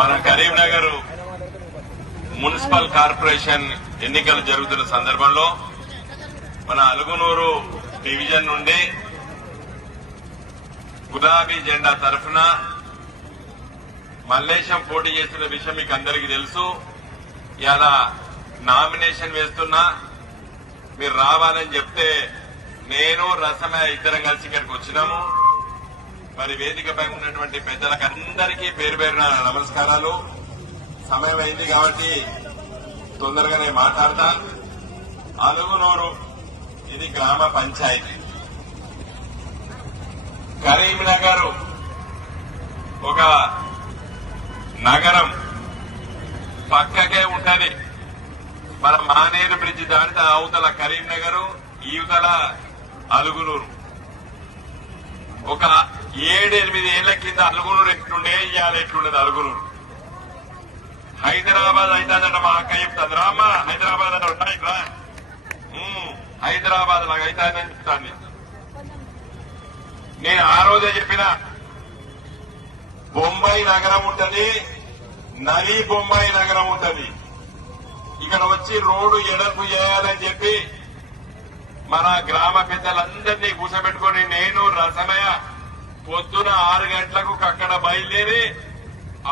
మన Karimnagar municipal corporation ఎన్నికలు జరుగుతున్న సందర్భంలో మన అలుగునూరు డివిజన్ నుండి గులాబీ జెండా తరఫున మల్లేశం పోటీ చేస్తున్న విషయం మీకు అందరికీ తెలుసు. ఇలా నామినేషన్ వేస్తున్నా, మీరు రావాలని చెప్తే నేను రసమయ్య ఇద్దరం కలిసి ఇక్కడికి వచ్చినాము. మరి వేదికపై ఉన్నటువంటి పెద్దలకు అందరికీ పేరు పేరున నమస్కారాలు. సమయం అయింది కాబట్టి తొందరగానే మాట్లాడతా. అలుగునూరు ఇది గ్రామ పంచాయతీ. కరీంనగర్ ఒక నగరం పక్కకే ఉంటది. మన మానేరు బ్రిడ్జి దాటితే అవతల కరీంనగర్, ఈవతల అలుగునూరు. ఒక 7-8 ఏళ్ల కింద అలుగునూరు ఎట్లుండే, ఇవాళ ఎట్లుండదు అలుగునూరు. హైదరాబాద్ అవుతుందట మా అక్క చెప్తాను. రామ్మా హైదరాబాద్ అంటే ఉంటాయి ఇక్కడ. హైదరాబాద్ లాగా అవుతుందని చెప్తాను. నేను ఆ రోజే చెప్పిన, బొంబాయి నగరం ఉంటది, నవీ బొంబాయి నగరం ఉంటది. ఇక్కడ వచ్చి రోడ్డు ఎడల్పు చేయాలని చెప్పి మన గ్రామ పెద్దలందరినీ కూర్చోబెట్టుకుని నేను రసమయ్య పొద్దున 6 గంటలకు అక్కడ బయలుదేరి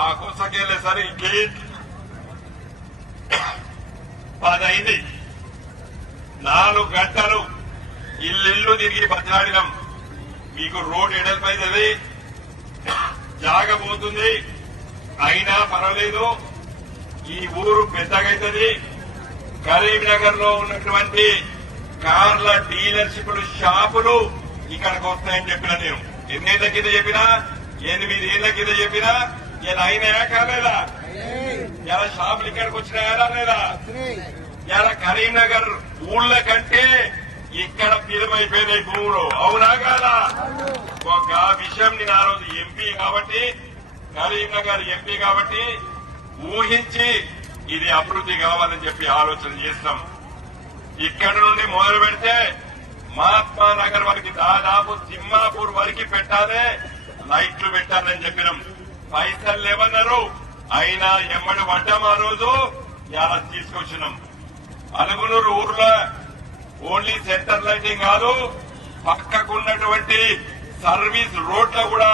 ఆ కూసకెళ్లేసరి గేట్ 10 అయింది. 4 గంటలు ఇల్లు తిరిగి బతిలాడినాం. మీకు రోడ్ ఎడల్పైతుంది, జాగబోతుంది, అయినా పర్వాలేదు, ఈ ఊరు పెద్దగైతుంది. కరీంనగర్ లో ఉన్నటువంటి కార్ల డీలర్షిప్లు, షాపులు ఇక్కడికి వస్తాయని చెప్పిన నేను. 8 ఏళ్ల కింద చెప్పినా, 8 ఏళ్ల కింద చెప్పినా, ఇలా అయినాయా కాలేదా? ఇలా షాపులు ఇక్కడికి వచ్చినాయా లేదా? ఇలా కరీంనగర్ ఊళ్ళ కంటే ఇక్కడ పిలమైపోయినాయి భూములు. అవునా కాదా? ఒక విషయం నేను ఆ రోజు ఎంపీ కాబట్టి, కరీంనగర్ ఎంపీ కాబట్టి ఊహించి ఇది అభివృద్ధి కావాలని చెప్పి ఆలోచన చేస్తాం. ఇక్కడ నుండి మొదలు పెడితే మహాత్మా నగర్ వరకు దాదాపు తిమ్మాపూర్ వరకు పెట్టాలి, లైట్లు పెట్టాలని చెప్పినాం. పైసలు లేవన్నారు, అయినా ఎమ్మడి పడ్డాం. ఆ రోజు ఇలా తీసుకొచ్చినాం. అలుగునూరు ఊర్లో ఓన్లీ సెంటర్ లైటింగ్ కాదు, పక్కకున్నటువంటి సర్వీస్ రోడ్ల కూడా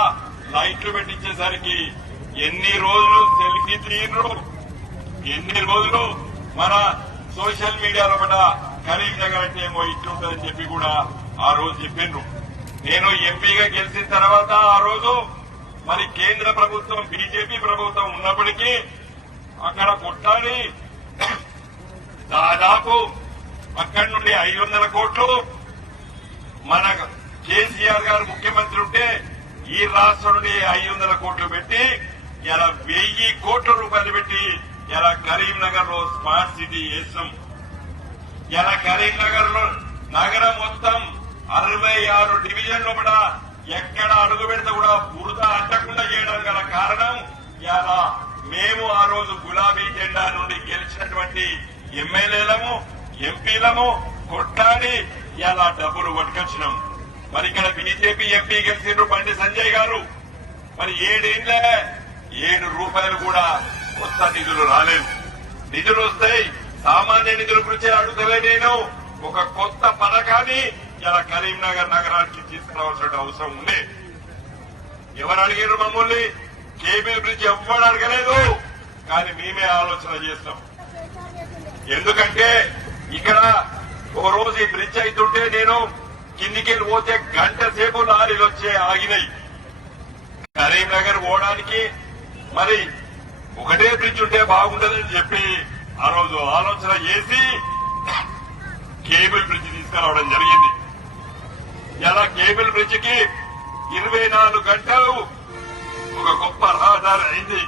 లైట్లు పెట్టించేసరికి ఎన్ని రోజులు సెల్ఫీ తీరు, ఎన్ని రోజులు మన సోషల్ మీడియాలో కూడా కరీంనగర్ అంటే ఏమో ఇట్లుంటుందని చెప్పి కూడా ఆ రోజు చెప్పిండ్రు. నేను ఎంపీగా గెలిచిన తర్వాత ఆ రోజు మరి కేంద్ర ప్రభుత్వం, బీజేపీ ప్రభుత్వం ఉన్నప్పటికీ అక్కడ కొట్టాలి దాదాపు అక్కడి నుండి 500 కోట్లు మన కేసీఆర్ గారు ముఖ్యమంత్రి ఉంటే ఈ రాష్ట్రం నుండి 500 కోట్లు పెట్టి ఇలా 1000 కోట్ల రూపాయలు పెట్టి ఇలా కరీంనగర్ లో స్మార్ట్ సిటీ చేస్తాం. ఇలా కరీంనగర్ లో నగరం మొత్తం 66 డివిజన్లు కూడా ఎక్కడ అడుగు పెడితే కూడా బురద అంటకుండా చేయడం గల కారణం ఇలా మేము ఆ రోజు గులాబీ జెండా నుండి గెలిచినటువంటి ఎమ్మెల్యేలము, ఎంపీలము కొట్లాడి ఇలా డబ్బులు పట్టుకొచ్చినాం. మరి ఇక్కడ బీజేపీ ఎంపీ గెలిచిండ్రు బండి సంజయ్ గారు. మరి 7 ఏళ్లే 7 రూపాయలు కూడా కొత్త నిధులు రాలేదు. నిధులు వస్తాయి, సామాన్య నిధుల గురించి అడుగుతలే. నేను ఒక కొత్త పథకాన్ని ఇలా కరీంనగర్ నగరానికి తీసుకురావాల్సిన అవసరం ఉంది. ఎవరు అడిగారు మమ్మల్ని? కేబుల్ బ్రిడ్జ్ ఎవ్వరు అడగలేదు, కానీ మేమే ఆలోచన చేస్తాం. ఎందుకంటే ఇక్కడ ఒక రోజు ఈ బ్రిడ్జ్ అవుతుంటే నేను కిందికెళ్ళి పోతే గంట సేపు లారీలు వచ్చే ఆగినాయి. కరీంనగర్ పోవడానికి మరి ఒకటే బ్రిడ్జ్ ఉంటే బాగుంటుందని చెప్పి ఆ రోజు ఆలోచన చేసి కేబుల్ బ్రిడ్జ్ తీసుకురావడం జరిగింది. ఇలా కేబుల్ బ్రిడ్జ్ కి 24 గంటలు ఒక గొప్ప రహదారి అయింది.